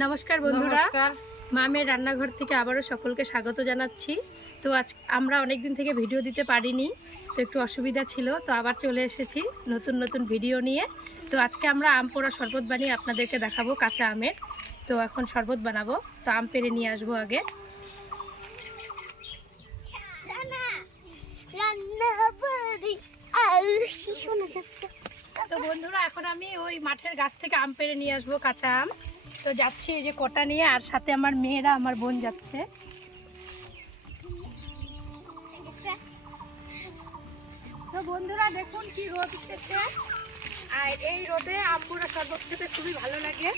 নমস্কার বন্ধুরা। মামের রান্নাঘর থেকে আবারও সকলকে স্বাগত জানাচ্ছি। তো আজ আমরা অনেক দিন থেকে ভিডিও দিতে পারিনি তো একটু অসুবিধা ছিল তো আবার চলে এসেছি নতুন নতুন ভিডিও নিয়ে। তো আজকে আমরা আম পোড়া শরবত বানিয়ে আপনাদেরকে দেখাবো কাঁচা আমের। তো এখন শরবত বানাবো তো আম পেরে নিয়ে আসব আগে। তো বন্ধুরা এখন আমি ওই মাঠের গাছ থেকে আম পেরে নিয়ে আসব কাঁচা আম। তো যাচ্ছি এই যে কটা নিয়ে, আর সাথে আমার মেয়েরা, আমার বোন যাচ্ছে। তো বন্ধুরা, দেখুন কি রোদ উঠেছে। আর এই রোদে আম পুরো শরবত খেতে খুবই ভালো লাগে।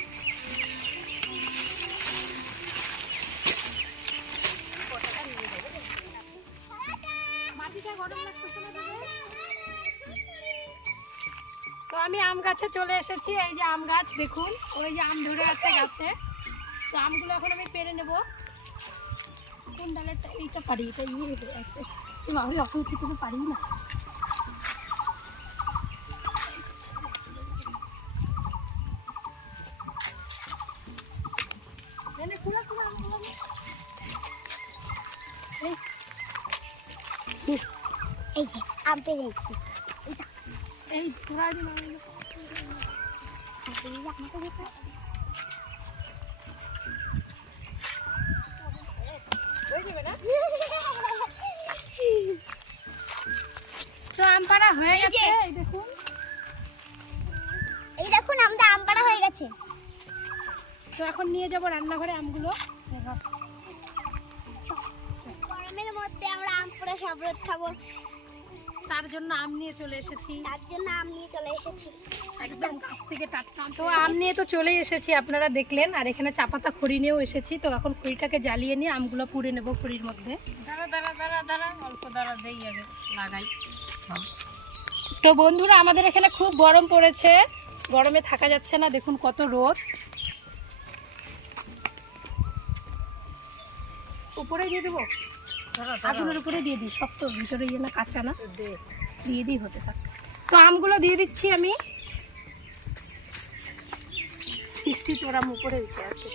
মাটিটা গরম? তো আমি আম গাছে চলে এসেছি, এই যে আম গাছ, দেখুন, ওই যে আম ধরে আছে গাছে। তো আমগুলো এখন আমি পেরে নেব। কোন ডালেরটা? এইটা পারি, এটা ইয়ে আছে কিন্তু আমি অত উঁচু করে পারি না। এই যে, আম পেরেছি এই তোরা দিন হয়ে যাবে না তো আম পাড়া হয়ে গেছে এই দেখুন এই দেখুন আমটা আম পাড়া হয়ে গেছে তো এখন নিয়ে যাব রান্নাঘরে আমগুলো গরমের মধ্যে আমরা আম পোড়া শরবত খাব তার জন্য আম নিয়ে চলে এসেছি। তার জন্য আম নিয়ে চলে এসেছি। একদম গাছ থেকে টাটকা তো আম নিয়ে তো চলে এসেছি আপনারা দেখলেন। আর এখানে চাপাতা খড়ি নিয়েও এসেছি। তো এখন খড়িটাকে জ্বালিয়ে নিয়ে আমগুলো পুড়ে নেব খড়ির মধ্যে। দাঁড়া দাঁড়া দাঁড়া দাঁড়া। অল্প দাঁড়া দেই আগে লাগাই। তো বন্ধুরা আমাদের এখানে খুব গরম পড়েছে। গরমে থাকা যাচ্ছে না দেখুন কত রোদ। উপরে দিয়ে দেবো? আগুনের উপরে দিয়ে দিই শক্ত। ভিতরে ইয়ে না কাঁচা না। দিয়ে দিই হতে থাক। তো আমগুলো দিয়ে দিচ্ছি আমি। সৃষ্টি তোর আম উপরে উঠে আছে।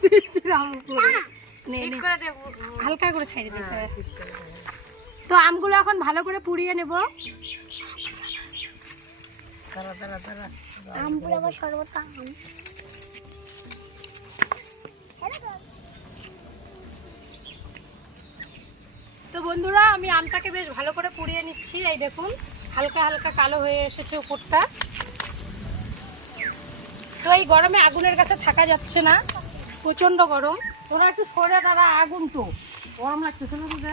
সৃষ্টির আম উপরে। হালকা করে দিতে হ্যাঁ। তো আমগুলো এখন ভালো করে পুড়িয়ে নেব। দাঁড়া আম। বন্ধুরা আমি আমটাকে বেশ ভালো করে পুড়িয়ে নিচ্ছি। এই দেখুন হালকা হালকা কালো হয়ে এসেছে উপরটা। তো এই গরমে আগুনের কাছে থাকা যাচ্ছে না প্রচণ্ড গরম। ওরা একটু সরে দাদা আগুন তো। গরম লাগছে শোনো তো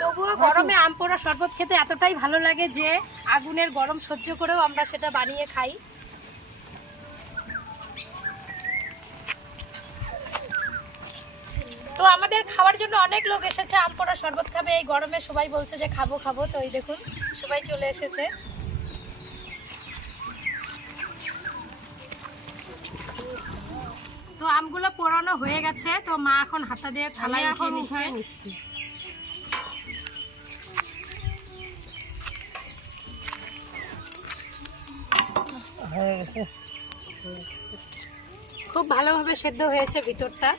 তবুও গরমে আম পোড়া শরবত খেতে এতটাই ভালো লাগে যে আগুনের গরম সহ্য করেও আমরা সেটা বানিয়ে খাই। আমাদের খাওয়ার জন্য অনেক লোক এসেছে আম পোড়া শরবত খাবে এই গরমে সবাই বলছে যে খাব খাব তো এই দেখুন সবাই চলে এসেছে। তো আমগুলো পোড়ানো হয়ে গেছে তো মা এখন হাতা দিয়ে থালায় উঠিয়ে নিচ্ছে। হয়ে গেছে। খুব ভালোভাবে সেদ্ধ হয়েছে ভিতরটা।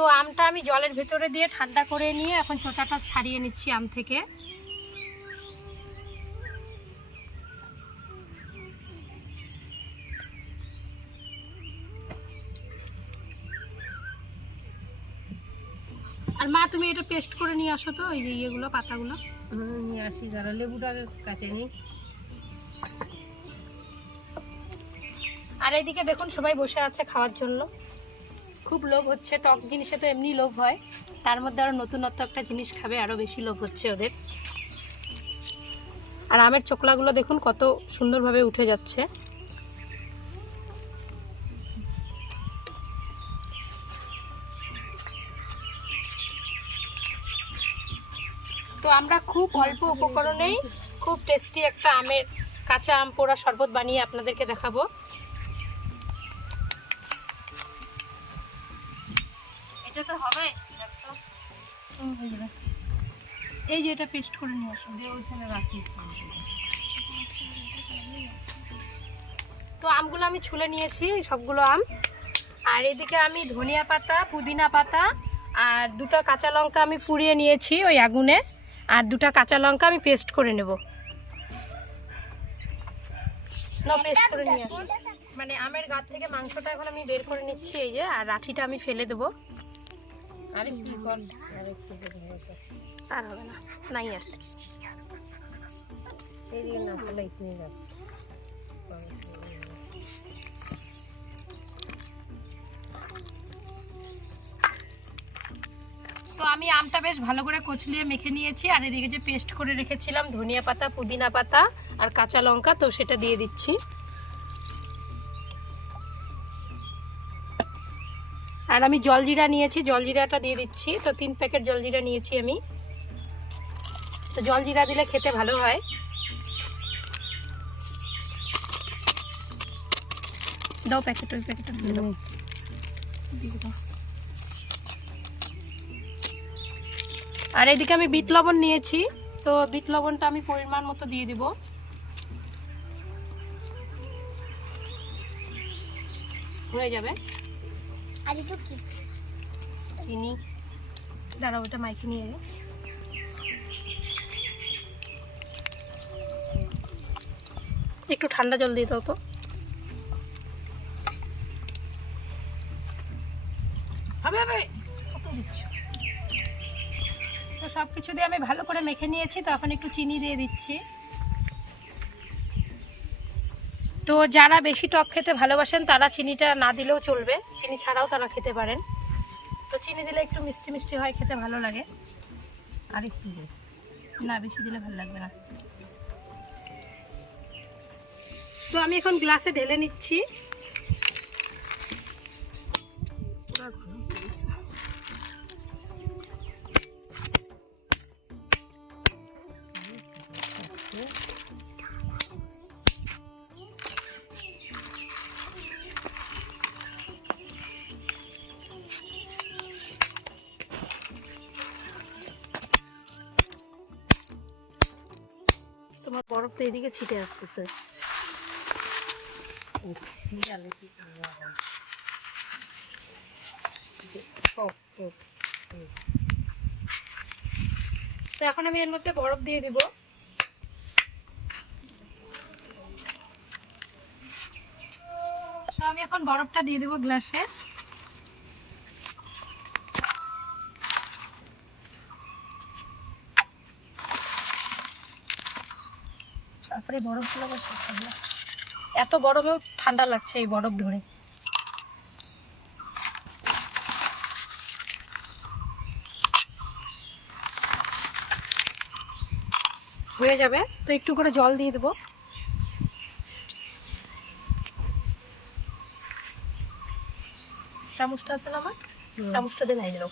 তো আমটা আমি জলের ভেতরে দিয়ে ঠান্ডা করে নিয়ে এখন চোচাটা ছাড়িয়ে নিচ্ছি আম থেকে। আর মা তুমি এটা পেস্ট করে নিয়ে আসো তো এই যে ইয়েগুলো পাতাগুলো। নিয়ে আসি দাঁড়া লেবুটাকে কাটে নি আর এইদিকে দেখুন সবাই বসে আছে খাওয়ার জন্য। খুব লোভ হচ্ছে, টক জিনিসে তো এমনি লোভ হয়। তার মধ্যে আরও নতুনত্ব একটা জিনিস খাবে আরও বেশি লোভ হচ্ছে ওদের। আর আমের চোকলাগুলো দেখুন কত সুন্দরভাবে উঠে যাচ্ছে। তো আমরা খুব অল্প উপকরণেই খুব টেস্টি একটা আমের কাঁচা আম পোড়া শরবত বানিয়ে আপনাদেরকে দেখাবো। হবে তো হুম, হয়ে যাবে। এই যে এটা পেস্ট করে নিয়ে আসো। দিয়ে ওইখানে রাখি। তো আমগুলো আমি ছুলে নিয়েছি সবগুলো আম। আর এদিকে আমি ধনিয়া পাতা পুদিনা পাতা আর দুটো কাঁচা লঙ্কা আমি পুড়িয়ে নিয়েছি ওই আগুনে। আর দুটো কাঁচা লঙ্কা আমি পেস্ট করে নেব। না পেস্ট করে নিয়ে আসো। মানে আমের গাছ থেকে মাংসটা এখন আমি বের করে নিচ্ছি এই যে আর রাঠিটা আমি ফেলে দেবো। কর। আর হবে না নাই আর। এইদিকে না তো আমি আমটা বেশ ভালো করে কচলিয়ে মেখে নিয়েছি আর এদিকে যে পেস্ট করে রেখেছিলাম ধনিয়া পাতা পুদিনা পাতা আর কাঁচা লঙ্কা তো সেটা দিয়ে দিচ্ছি। আর আমি জলজিরা নিয়েছি জলজিরাটা দিয়ে দিচ্ছি। তো তিন প্যাকেট জলজিরা নিয়েছি আমি। তো জলজিরা দিলে খেতে ভালো হয়। দাও প্যাকেট ওই প্যাকেটটা দিয়ে দাও। দিয়ে দাও আর এদিকে আমি বিট লবণ নিয়েছি। তো বিট লবণটা আমি পরিমাণ মতো দিয়ে দিব। হয়ে যাবে। আর একটু কি? চিনি। দাঁড়াও ওটা মাইকে নিয়ে একটু ঠান্ডা জল দিয়ে দাও তো। তো সব কিছু দিয়ে আমি ভালো করে মেখে নিয়েছি তো এখন একটু চিনি দিয়ে দিচ্ছি। তো যারা বেশি টক খেতে ভালোবাসেন, তারা চিনিটা না দিলেও চলবে। চিনি ছাড়াও তারা খেতে পারেন। তো চিনি দিলে একটু মিষ্টি মিষ্টি হয়, খেতে ভালো লাগে। আর একটু না, বেশি দিলে ভালো লাগবে না। তো আমি এখন গ্লাসে ঢেলে নিচ্ছি। তোমার বরফ তো এদিকে ছিটে আসতেছে। তো এখন আমি এর মধ্যে বরফ দিয়ে দিব। তো আমি এখন বরফটা দিয়ে দেবো গ্লাসে। তারপরে বরফগুলো আবার শেষ। এত বরফেও ঠান্ডা লাগছে এই বরফ ধরে। হয়ে যাবে তো একটু করে জল দিয়ে দেবো। চামচটা আছে না আমার? চামচটা দিয়ে নাই দাও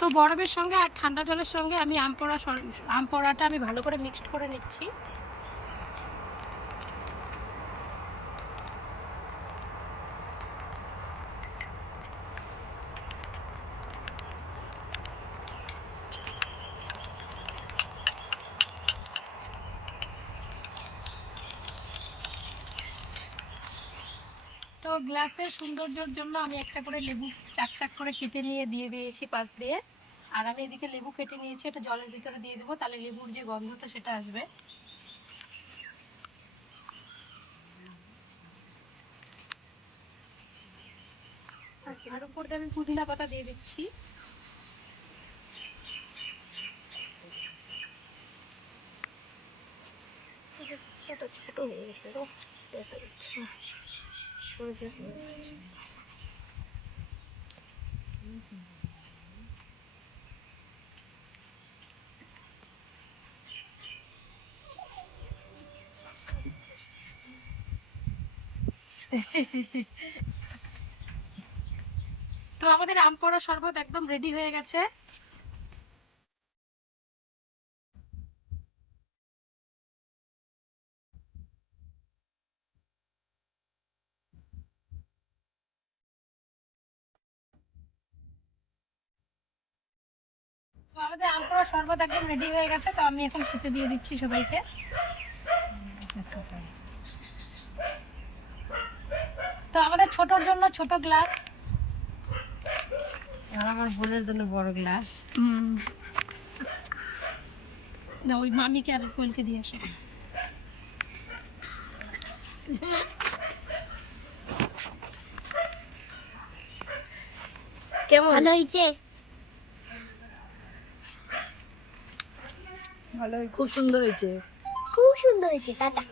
তো বরফের সঙ্গে আর ঠান্ডা জলের সঙ্গে আমি আম পোড়া আম পোড়াটা আমি ভালো করে মিক্সড করে নিচ্ছি। গ্লাসের সৌন্দর্যের জন্য আমি একটা করে লেবু চাক চাক করে কেটে নিয়ে দিয়ে দিয়েছি পাশ দিয়ে। আর আমি এদিকে লেবু কেটে নিয়েছি, এটা জলের ভিতরে দিয়ে দেবো, তাহলে লেবুর যে গন্ধটা সেটা আসবে। আর উপর দিয়ে আমি পুদিনা পাতা দিয়ে দিচ্ছি। ছোট হয়ে গেছে দেখা যাচ্ছে তো আমাদের আম পোড়া শরবত একদম রেডি হয়ে গেছে। তো আমাদের আম পোড়া শরবত একদম রেডি হয়ে গেছে তো আমি এখন খেতে দিয়ে দিচ্ছি সবাইকে। তো আমাদের ছোটর জন্য ছোট গ্লাস। আর আমার বোনের জন্য বড় গ্লাস। হুম। না ওই মামিকে আর কোলকে দিয়ে আসো। কেমন? হয়েছে? ভালো খুব সুন্দর হয়েছে। খুব সুন্দর হয়েছে টাটা।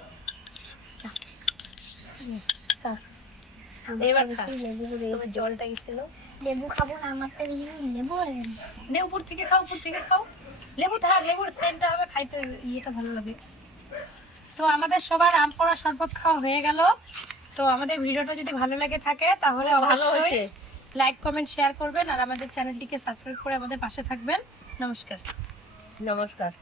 এবার লেবু তোমার জলটা গেছিল লেবু খাব না বেশি লেবু না। উপর থেকে খাও উপর থেকে খাও। লেবু থাক লেবুর সেন্টটা হবে খাইতে ইয়েটা ভালো লাগে। তো আমাদের সবার আম পোড়া শরবত খাওয়া হয়ে গেল। তো আমাদের ভিডিওটা যদি ভালো লাগে থাকে তাহলে অবশ্যই লাইক কমেন্ট শেয়ার করবেন। আর আমাদের চ্যানেলটিকে সাবস্ক্রাইব করে আমাদের পাশে থাকবেন। নমস্কার। নমস্কার।